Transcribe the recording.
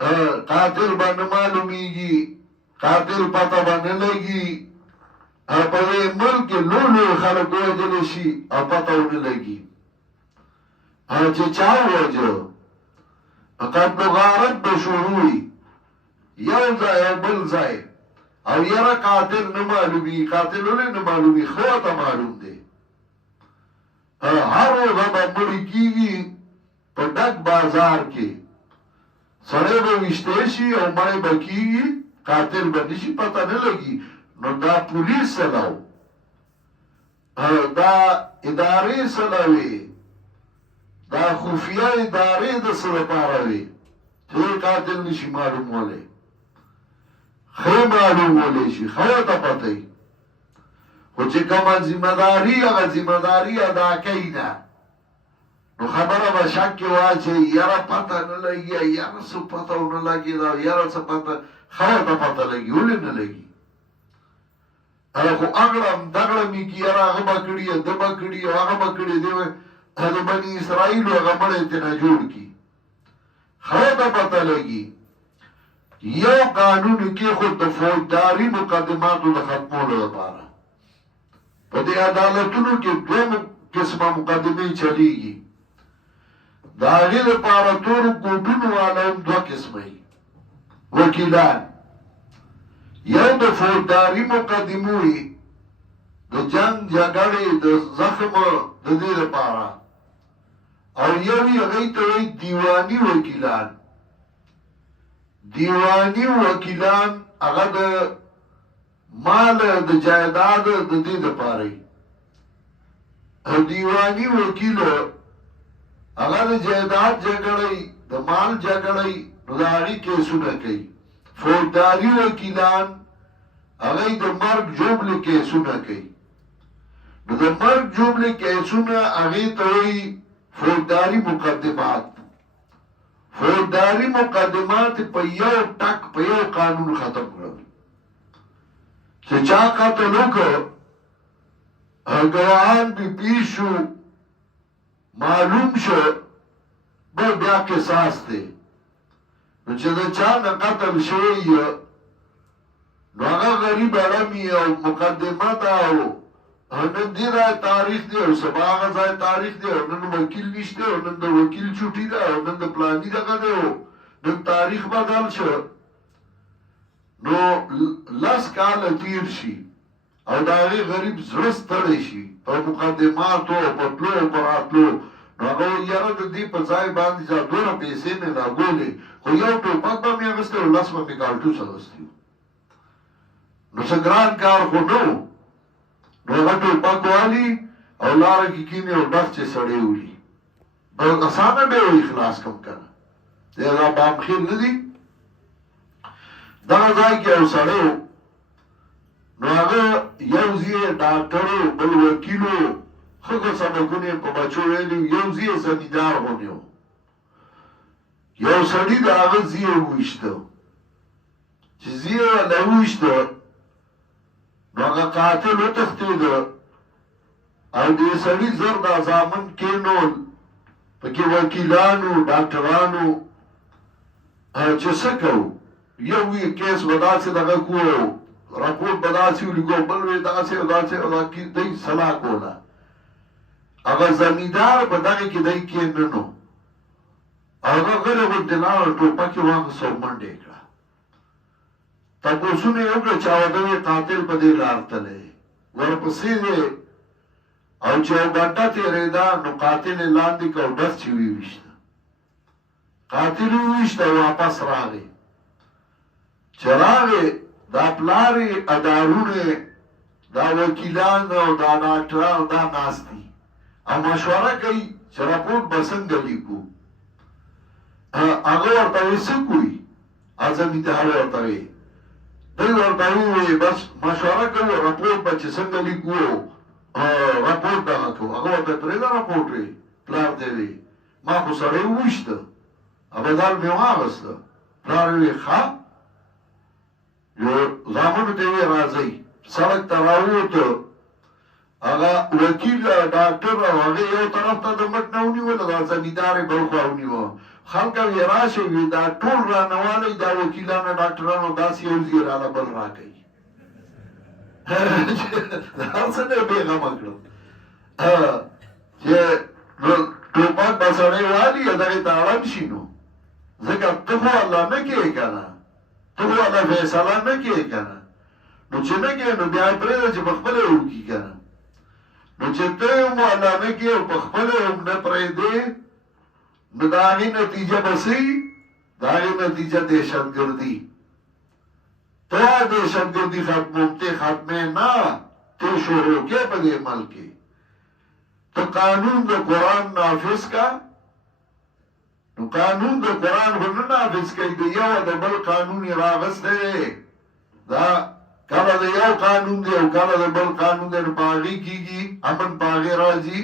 قاتل باندې معلومیږي، قاتل پته باندې لګي، په ملک لولو خلک وجلی شي او پته ونه لګي چې چا وجه. قتل غارت به شروعي یو ځای او بل ځای، او یره قاتل نه معلومي، قاتل ولې نه معلومي؟ خو ته معلوم دی. هر ورځ به مړي کېږي په ډک بازار کې، سړی به ویشتی شي او مړی به کېږي، قاتل به نشي پته نه لګي. نو دا پولیس سلاو، دا ادارې سلاوي، دا خفیه ادارې د څه لپاره وي چې قاتل نشي معلومولی؟ خو معلومولی شي، خو ته پته وي، خو چې کومه ذمهداري هغه ذمهداري ادا کوي نه، نو خبره به شک کې واچوي، یاره پته نه لګي، یاره څه پته ونه لګي، دا یاره څه پته، خو ته پته لګي، ولې نه لګي؟ خو اغړم دغړمې کې یاره هغه به کړي، ده به کړي، هغه به کړي، دی د بني اسرائیلو هغه مړی ته نه جوړ کړي، خو ته پته لګي. یو قانون کې خود د فوجداري مقدماتو د ختمولو لپاره په دې عدالتونو کې دوه قسمه مقدمې چلیږي. د هغې لپاره تورو کوټونو والا هم دوه قسمه وکیلان، یو د فوجداري مقدمو وي د جنگ جګړې د زخم د دې لپاره، او یو یې هغې ته وایي دیواني وکیلان. دیوانی وکیلان هغه د مال د جایداد د دې لپاره وي. دیوانی وکیل هغه د جایداد جګړې، د مال جګړې، نو د هغې کیسونه کوي. فوجداري وکیلان هغه د مرګ ژوبلې کیسونه کوي. نو د مرګ ژوبلې کیسونه هغې ته وایي فوجداري مقدمات. فوجداري مقدمات په یو ټک په یو قانون ختم کړل چې چا قتل وکړ، ګواهان بې پیش شو، معلوم شو، بیا قصاص دی. نو چې د چا نه قتل شوی نو هغه غریب اړمي او مقدمه ده، او نن دې ځای تاریخ دی او سبا هغه ځای تاریخ دی، او نن وکیل نشته، او نن د وکیل چوټي ده، او نن د پلاني دغه دی، او نن تاریخ بدل شو. نو 10 کاله تیر شي او د هغې غریب زړه ستړی شي په مقدماتو او په تلو او په راتلو، نو هغه وایي یاره د دې په ځای باندې دا دومره پیسې مې راګولې، خو یو ټوپک به مې اخیستی او 10 به مې کارټوس اخیستی، نو څه ګران کار خو نه و. نو هغه ټوپک والي او لاره کې کینې او ډف چې سړی وړي، اسانه به یې خلاص کم کنه، دی هغه بامخیل نه دي. دغه ځای کې یو سړی و، نو هغه یو ځای ډاکټر و، بل وکیل و، ښه ښه سبقونه یې په بچو ویلي، یو ځای زمیندار غوندې و. یو سړي د هغه ځای وویشته، چې ځای یې له وویشته نو هغه قاتل وتښتېده، او دې سړي زر دا زامن کېنول، پکې وکیلانو ډاکټرانو، چې څه کوو، یو وی کیس به داسې دغه کوو، راپورټ به داسې ولیکو، بل وی داسې او داسې او دی صلاح کوله. هغه زمیندار په دغه کې دی کېننو، هغه غلی غوندې لاړه، ټوپک یې واخیست او منډه یې کړه. تپوسونه یې وکړه چې اودم یې قاتل په دې لار تللی، ورپسې دی، او چې یو ګنټه تېرېده نو قاتل یې لاندې کړ او ډز چې ویویشته، قاتل یې وویشته او واپس راغی. چې راغی دا پلار یې ادارونه، دا وکیلان او دا ډاکټران دا ناست دي او مشوره کوي چې راپورټ به څنګه لیکو. هغه ورته وایي څه کوي، زمیندار ورته وایي، دی ورته ووایي بس مشوره کوو، راپورټ به چې څنګه لیکو، راپورټ دغه کوو. هغه ورته پرېږده راپورټ وایي، پلار ته وایي ما خو سړی وویشته، بدل مې واغسته. پلار یې وایي ښه، یو زامنو ته یې راځئ، سړک ته راووته، هغه وکیل ډاکټر او هغې یو طرف ته د مټ نه ونیوله، دا زمیندار یې بل خوا ونیوه، خلق وی راشه وی دا ټول رانوالی دا وکیلانو ډاکټرانو داسې یو ځای راله بل راکوي هر څه نه بېغمه کړم چې ټوپک به سړی والي دغې ته اړم شي نو ځکه ته خو الله نه کوې که نه ته خو الله فیصله نه کوې که نه نو چې نه کوې نو بیا یې پرېږده چې پخپله یې وکړي که نه نو چې ته یې هم الله نه کوې او پخپله یې هم نه پرېږدې نو د هغې نتیجه به څه وي د هغې نتیجه دهشتګردي ته دهشتګردي ختمومتې ختمې نه ته شروع کې په دې ملک کې ته قانون د قرآن نافذ کا نو قانون د قرآن خو نه نافذ کوي د یو د بل قانون یې راغستی دی دا کله د یو قانون دی او کله د بل قانون دی نو په هغې کېږي امن په هغې راځي